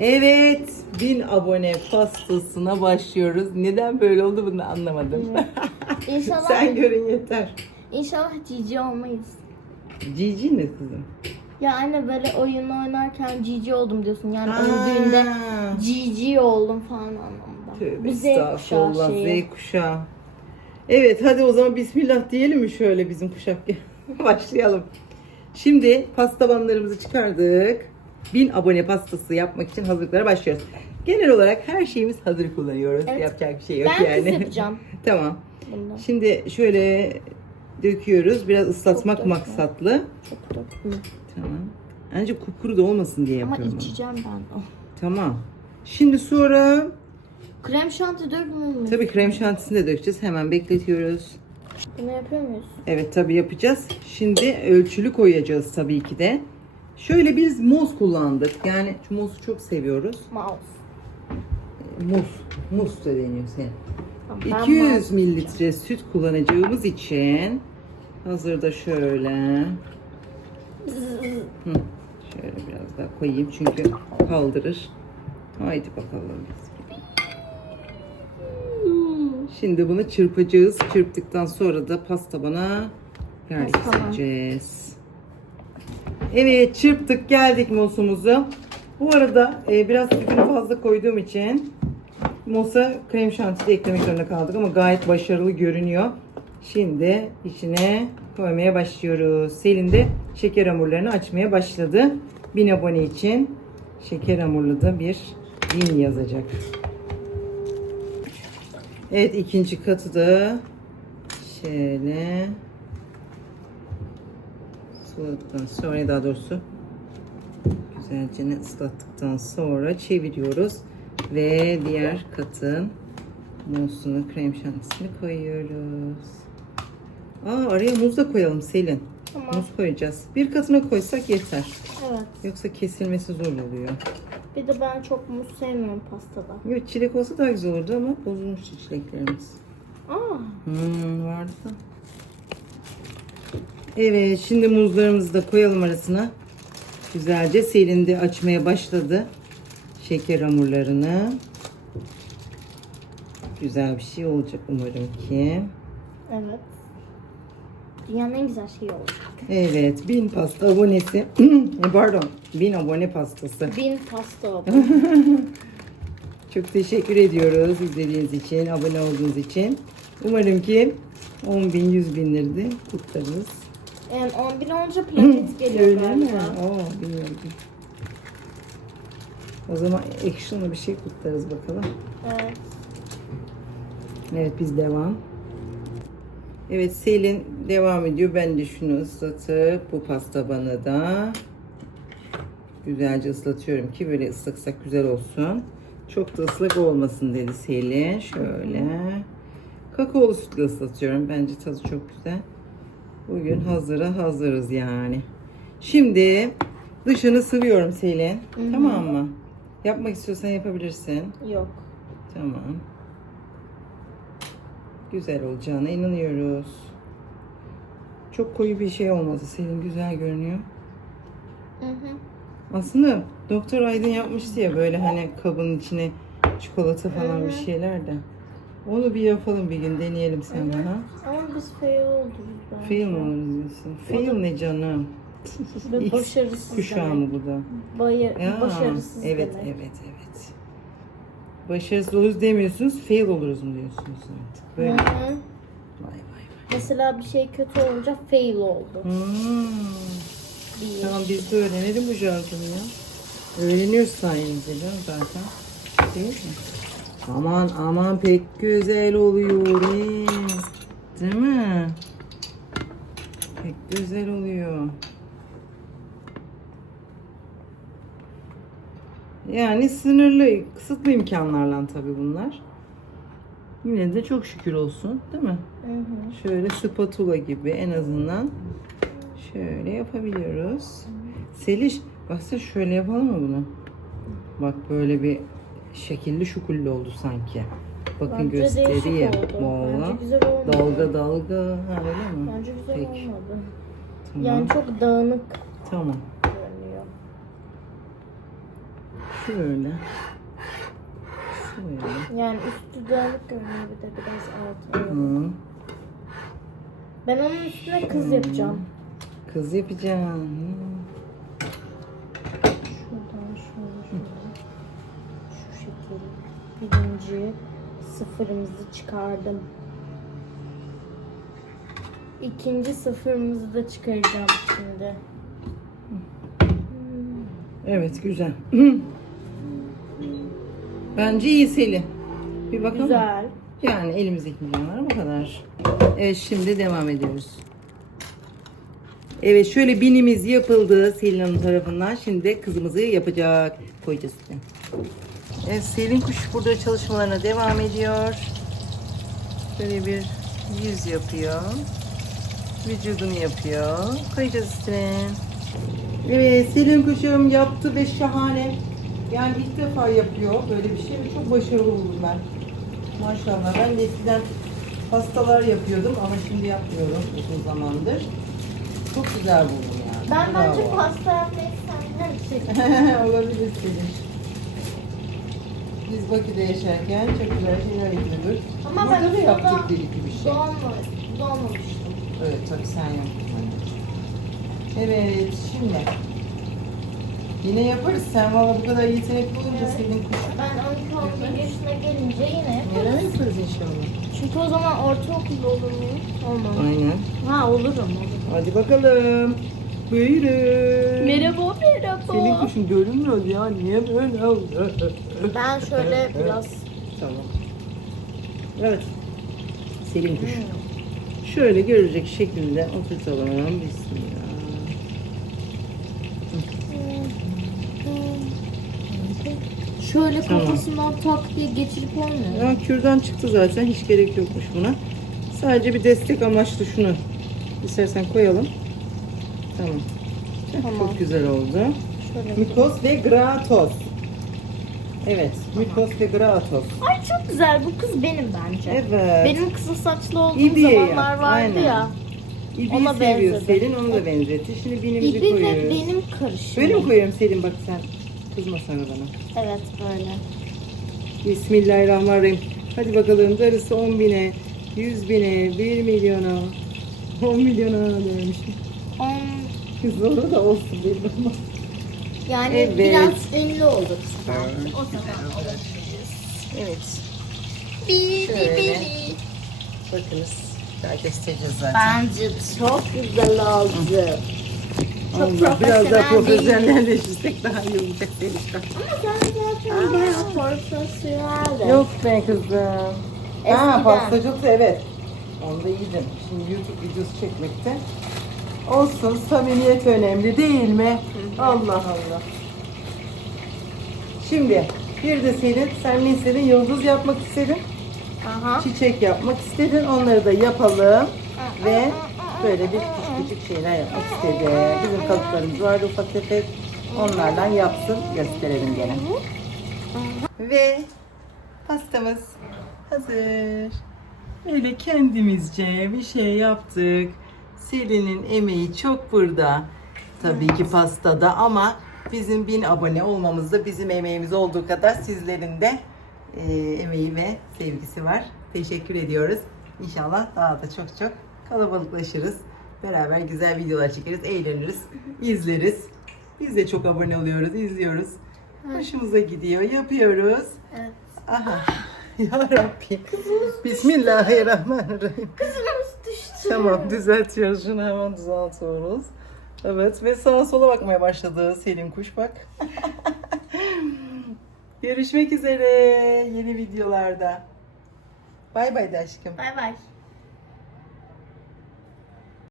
Evet, 1000 abone pastasına başlıyoruz. Neden böyle oldu bunu anlamadım. İnşallah, Sen görün yeter. inşallah cici olmayız. Cici ne kızım? Ya anne böyle oyun oynarken cici oldum diyorsun. Yani Ha. öldüğünde cici oldum falan anlamında. Tövbe Bu Z kuşağı estağfurullah şeyi. Z kuşağı. Evet hadi o zaman Bismillah diyelim mi şöyle bizim kuşak başlayalım. Şimdi pasta banlarımızı çıkardık. 1000 abone pastası yapmak için hazırlıklara başlıyoruz. Genel olarak her şeyimiz hazır kullanıyoruz. Evet. Yapacak bir şey yok Ben yani. kız yapacağım. tamam. Bundan. Şimdi şöyle döküyoruz. Biraz ıslatmak dökme. maksatlı. Çok dökme. Tamam. Ancak kupkuru da olmasın diye Ama yapıyorum. bunu. içeceğim ben o. Tamam. Şimdi sonra Krem şanti dökmüyor muyuz? tabii krem şantisini de dökeceğiz. Hemen bekletiyoruz. Bunu yapıyor muyuz? Evet tabii yapacağız. Şimdi ölçülü koyacağız tabii ki de. Şöyle biz muz kullandık. Yani muzu çok seviyoruz. Mouse. Muz. Muz da deniyor senin. Ben 200 mouse mililitre süt kullanacağımız için hazırda şöyle Hı, şöyle biraz daha koyayım çünkü kaldırır. Haydi bakalım. Şimdi bunu çırpacağız. Çırptıktan sonra da pasta bana yerleştireceğiz. Evet çırptık geldik mosumuzu. Bu arada e, biraz sütünü fazla koyduğum için mosa krem şanti de eklemek zorunda kaldık ama gayet başarılı görünüyor. Şimdi içine koymaya başlıyoruz. Selin de şeker hamurlarını açmaya başladı. 1000 abone için şeker hamurlu da bir 1000 yazacak. Evet ikinci katı da şöyle suladıktan sonra daha doğrusu güzelce ıslattıktan sonra çeviriyoruz ve diğer katın musunu krem şantisini koyuyoruz. Aa araya muz da koyalım Selin. Tamam. Muz koyacağız. Bir katına koysak yeter. Evet. Yoksa kesilmesi zor oluyor. Bir de ben çok muz sevmiyorum pastada. Evet çilek olsa daha güzel olurdu ama bozulmuştu çileklerimiz. Aa. Hmm, vardı da. Evet şimdi muzlarımızı da koyalım arasına. Güzelce Selin de açmaya başladı. Şeker hamurlarını. Güzel bir şey olacak umarım ki. Evet. Dünyanın en güzel şeyi oldu. Evet 1000 pasta abonesi. Pardon 1000 abone pastası. Bin pasta oldu. Çok teşekkür ediyoruz izlediğiniz için, abone olduğunuz için. Umarım ki 10 bin, 100 binleri de kutlarız. Yani 10 bin olunca plaket geliyor Öyle mi? galiba. Oo, bilmiyorum. O zaman action'la bir şey kutlarız bakalım. Evet. Evet biz devam. Evet Selin devam ediyor. Ben de şunu ıslatıp bu pasta bana da güzelce ıslatıyorum ki böyle ıslaksak güzel olsun. Çok da ıslak olmasın dedi Selin. Şöyle. Kakaolu sütle ıslatıyorum. Bence tadı çok güzel. Bugün hazıra hazırız yani. Şimdi dışını sıvıyorum Selin. Tamam mı? Yapmak istiyorsan yapabilirsin. Yok. Tamam. Güzel olacağına inanıyoruz. Çok koyu bir şey olmadı. Selin güzel görünüyor. Hı hı. Aslında Doktor Aydın yapmıştı ya böyle hani kabın içine çikolata falan bir şeyler de. Onu bir yapalım bir gün deneyelim sen bana. Ama biz fail olduk ben. Fail mi olur diyorsun? Fail ne canım? X başarısız Kuşağı mı bu da? Baya, Ya, başarısız evet, demek. evet, evet. Başarısız oluruz demiyorsunuz, fail oluruz mu diyorsunuz artık. Böyle. Hı hı. Vay vay vay. Mesela bir şey kötü olunca fail oldu. Hmm. Bir. Tamam biz de öğrenelim bu jargonu ya. Öğreniyoruz sayenizde canım zaten. Değil mi? Aman aman pek güzel oluyor. Değil mi? Pek güzel oluyor. Yani sınırlı, kısıtlı imkanlarla tabii bunlar. Yine de çok şükür olsun, değil mi? Hı hı. Şöyle spatula gibi en azından şöyle yapabiliyoruz. Seliş baksana şöyle yapalım mı bunu? Bak böyle bir şekilli şukullu oldu sanki. Bakın Bence göstereyim. değişik oldu. Valla. Bence güzel olmadı. Dalga dalga. Ha öyle mi? Bence güzel Peki. olmadı. Tamam. Yani çok dağınık Tamam. görünüyor. Şöyle. Şöyle. Yani üstü dağınık görünüyor bir de biraz altı. Hı. Ben onun üstüne kız yapacağım. Kız yapacağım. Hı. Birinci sıfırımızı çıkardım. İkinci sıfırımızı da çıkaracağım şimdi. Evet güzel. Bence iyi Selin. Bir bakalım. Güzel. Yani elimizdeki milyonlar bu kadar. Evet şimdi devam ediyoruz. Evet şöyle binimiz yapıldı Selin Hanım tarafından. Şimdi de kızımızı yapacak. Koyacağız. üstüne. Evet Selin kuş burada çalışmalarına devam ediyor. Böyle bir yüz yapıyor. Vücudunu yapıyor. Koyacağız üstüne. Evet Selin kuşum yaptı ve şahane. Yani ilk defa yapıyor böyle bir şey ve çok başarılı buldum ben. Maşallah. Ben de eskiden pastalar yapıyordum ama şimdi yapmıyorum uzun zamandır. Çok güzel buldum yani. Ben bence Bravo. pasta yapmayı senden çekeyim. Olabilir senin. Biz Bakü'de yaşarken çok güzel şeyler yapıyorduk. Ama Burada ben da yaptık bir iki bir şey. Doğmamış, doğmamıştım. Evet tabii sen yaptın. Evet şimdi. Yine yaparız. Sen valla bu kadar yetenekli olunca Evet. senin kuşun. Ben 12-11 yaşına gelince yine Neler yaparız. yaparız inşallah. Çünkü o zaman ortaokulda olur muyum? Olmam. Aynen. Ha olurum olurum. Hadi bakalım. Buyurun. Merhaba merhaba. Senin kuşun görünmüyor ya. Niye böyle oldu? Ben şöyle biraz Tamam. Evet. Selin kuş. Şöyle görecek şekilde oturtalım. Bismillah. şöyle Tamam. kafasından tak diye geçirip olmuyor. Ya kürdan çıktı zaten. Hiç gerek yokmuş buna. Sadece bir destek amaçlı şunu istersen koyalım. Tamam. Tamam. Çok güzel oldu. Şöyle. Mikos ve Gratos. Evet. Mikos ve Gratos. Ay çok güzel. Bu kız benim bence. Evet. Benim kısa saçlı olduğum İbi'ye zamanlar yap, vardı aynen. ya. İbi'yi Ona seviyor benzedi. Selin. Onu da benzetti. Şimdi binimizi İbi ve koyuyoruz. benim karışımım. Böyle mi koyuyorum Selin? Bak sen kızma sana bana. Evet böyle. Bismillahirrahmanirrahim. Hadi bakalım darısı 10 bine, 100 bine, 1 milyona, 10 milyona demişim. On, Zor da olsun ama. yani Evet. biraz ünlü olduk. O zaman olabiliriz. Evet. Bili Şöyle. bili. Bakınız. Daha göstereceğiz zaten. Bence çok güzel oldu. Çok Allah, biraz daha profesyonel değil. profesyonelleşirsek daha iyi olacak Selişka. Ama sen zaten bayağı profesyonel. Yok be kızım. Ha Eskiden. pastacılık evet. Onda iyiydim. Şimdi YouTube videosu çekmekte. Olsun samimiyet önemli değil mi? Allah Allah. Şimdi bir de senin, sen ne istedin? Yıldız yapmak istedin. Aha. Çiçek yapmak istedin. Onları da yapalım. Ve böyle bir küçük küçük şeyler yapmak istedi. Bizim kalıplarımız var ufak tefek. Onlardan yapsın gösterelim gene. Ve pastamız hazır. Böyle kendimizce bir şey yaptık. Selin'in emeği çok burada. Tabii ki pastada ama bizim bin abone olmamızda bizim emeğimiz olduğu kadar sizlerin de e, emeği ve sevgisi var. Teşekkür ediyoruz. İnşallah daha da çok çok kalabalıklaşırız. Beraber güzel videolar çekeriz, eğleniriz, izleriz. Biz de çok abone oluyoruz, izliyoruz. Hoşumuza gidiyor, yapıyoruz. Evet. Aha. Ya Rabbim. Bismillahirrahmanirrahim. Düştü. Tamam düzeltiyoruz. Şunu hemen düzeltiyoruz. Evet ve sağa sola bakmaya başladı Selim kuş bak. Görüşmek üzere yeni videolarda. Bay bay de aşkım. Bay bay.